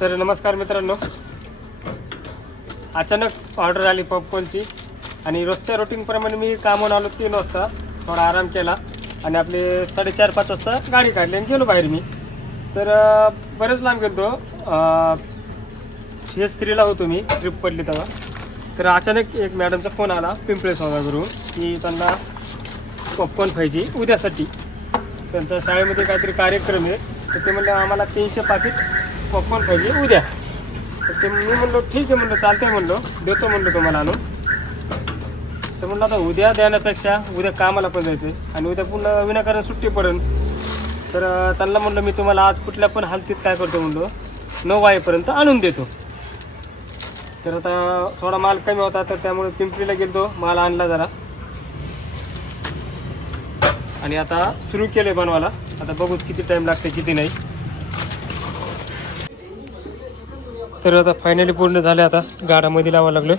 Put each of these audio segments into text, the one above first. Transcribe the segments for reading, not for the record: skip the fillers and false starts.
तर नमस्कार मित्रांनो, अचानक ऑर्डर आली पॉपकॉर्नची आणि रोजच्या रुटीनप्रमाणे मी कामावर आलो 3 वाजता, थोडा आराम केला आणि आपले 4:30-5 वाजता गाडी काढली आणि गेलो बाहेर मी. तर बरेच लांब गेलो. हे स्त्रीला होतो मी, ट्रिप पडली तेव्हा. तर अचानक एक मॅडमचा फोन आला पिंपळे सोनावरून की त्यांना पॉपकॉर्न पाहिजे उद्यासाठी. त्यांच्या शाळेमध्ये काहीतरी कार्यक्रम आहे, तर ते म्हणलं आम्हाला 300 पाकिट पॉपकॉर्न पाहिजे उद्या. तर ते मी म्हणलो ठीक आहे, म्हणलं चालतंय, म्हणलो देतो, म्हणलो तुम्हाला आणून. तर म्हणलं आता उद्या देण्यापेक्षा उद्या कामाला पण जायचं आहे आणि उद्या पुन्हा विनाकारण सुट्टी पडेल. तर त्यांना म्हणलं मी तुम्हाला आज कुठल्या पण हालतीत काय करतो, म्हणलो 9 वाजेपर्यंत आणून देतो. तर आता थोडा माल कमी होता, तर त्यामुळे पिंपरीला गेलो, माल आणला जरा आणि आता सुरू केलं बनवायला. आता बघू किती टाईम लागते किती नाही. तर आता फायनली पूर्ण झाले. आता गाडामध्ये लावावं लागलो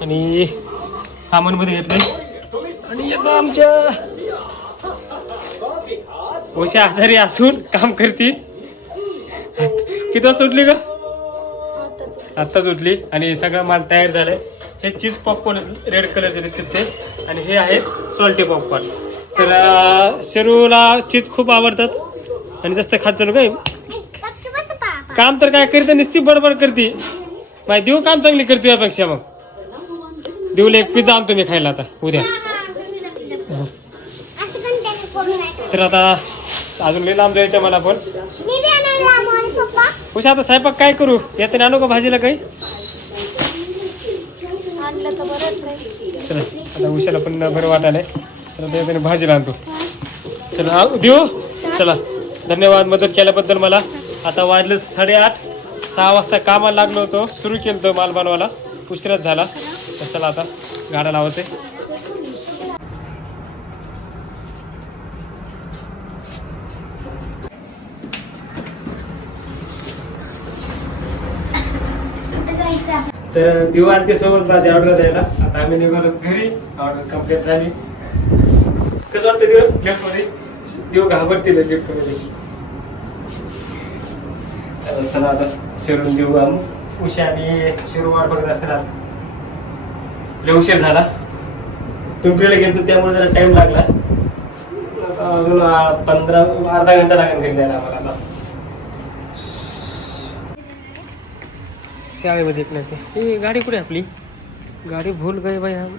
आणि सामानमध्ये घेतले आणि आता आमच्या ओशा आजारी असून काम करते. किती वाजता उठली का? आत्ताच उठली आणि सगळा माल तयार झालाय. हे चीज पॉपकॉर्न रेड कलरचे दिसतात ते, आणि हे आहेत सॉल्टी पॉपकॉर्न. तर शेरूला चीज खूप आवडतात आणि जास्त खात जाणं काय काम तर काय करते, निश्चित बडबड करते. माहिती देऊ काम चांगली करते यापेक्षा. मग देऊला एक पिझ्झा आणतो मी खायला आता उद्या. तर आता अजून लई लांब जायचं मला पण. उषा आता स्वयंपाक काय करू? येताना आणू का भाजीला काही? चला आता उशाला पण बरं वाटायला, तर आता येताना भाजीला आणतो. चला देऊ. चला धन्यवाद मदत केल्याबद्दल मला. आता वाजलं 8:30, 6 वाजता कामाला लागलो होतो, सुरू केलं होतं माल बनवायला, उशिराच झाला. तर चला आता गाडा लावायचे. तर देऊ आरती सोबत भाजी ऑर्डर द्यायला. आता आम्ही निघालो घरी. ऑर्डर कंप्लीट झाली. कसं वाटतं देऊ लिफ्टमध्ये? देऊ घाबरतील लिफ्टमध्ये. चला आता शिरून देऊ आणून. उशा आणि शिरू वाट बघत असताना लय उशीर झाला. पिंपरीला गेलो त्यामुळे जरा टाइम लागला. अजून अर्धा घंटा लागेल घरी जायला आम्हाला. आता शाळेमध्ये एक नाही. हे गाडी कुठे आपली? गाडी भूल गए भाई हम.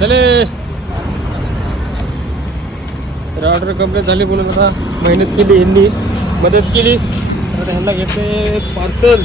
चले तर ऑर्डर कंप्लीट झाली म्हणून आता मेहनत केली, ह्यांनी मदत केली. आता ह्यांना घेतले पार्सल.